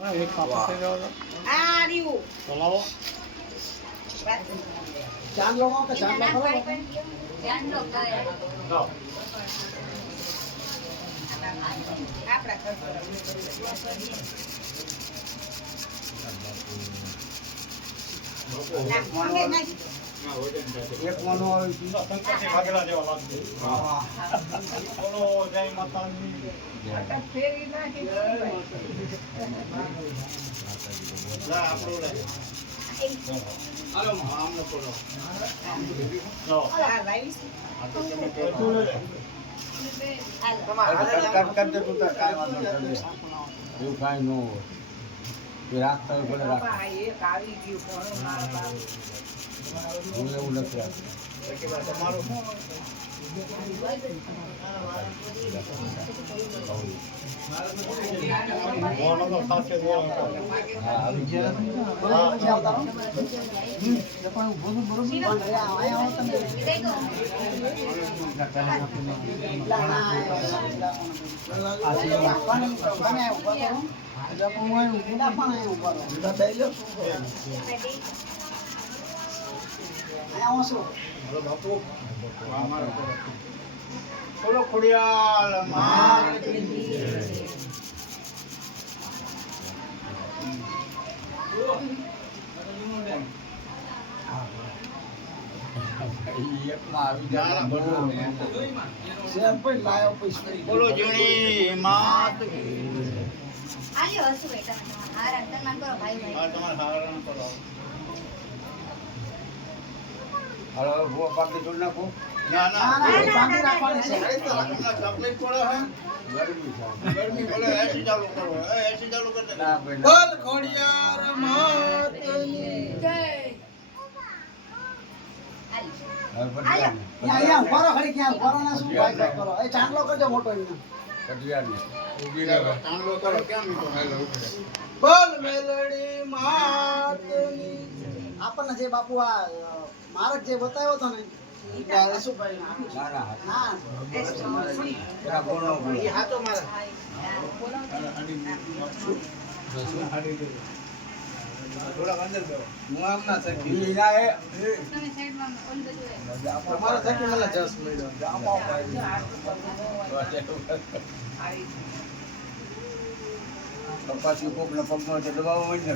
એક પાપડ થઈ ગયો આ રીયું ચલાવો ચાંદલો કે ચાંદલો કરો ચાંદલો કરે જાઓ આપડા ઘર એક મનો આવી સંકટથી ભાગેલા જેવા લાગશે બોલો જય માતાજી ફેરી નાખી લા આપણો લે હાલો આમને બોલો જાઓ આ લાઈસ એવું કાંઈ ન હોય એ રાખતા હોય ભલે રાખતા એક આવી ગયું ઘણું મારા બાપ હું એવું નથી રાખતો તમારું બોલો તો સાથે બોલો હા આવી ગયા બોલો બાપુ બોલો ખોડિયાલ માત બોલો જીણી માત આલ્યો હસુ બેટા હારા સન્માન કરો ભાઈ ભાઈ આ તમારે હારણ કરો હવે ભૂવા પાકી જોડ નાખો ના ના બાંધી રાખવાની છે તકલીફ પડે હે ગરમી છે ગરમી પડે એસી ચાલુ કરો એસી ચાલુ કરી દે ના ભાઈ બોલ ખોડિયાર માતની જય અહીંયા ઉભારો ખરી ક્યાં ઉભારો ના શું ભાઈ કરો એ ચાંદલો કરજો મોટો એને કટિયાની ઊભી રહે ચાંદલો કરો કેમ મીઠો બોલ મેલડી માતની આપણને જે બાપુ આ માર્ગ જે બતાવ્યો હતો ને ઈ શું ભાઈ ના ના ના પેલા બોલનો બોલો ઈ હાચો મારે થોડા અંદર બેહો હું આમ ના સકી ઈ ના એ તમે સાઈડમાં ઓન બધું તમારો સકી મને જસ મળ્યો જામો કપાસી કોકના પગમાં દબાવવા હોય ને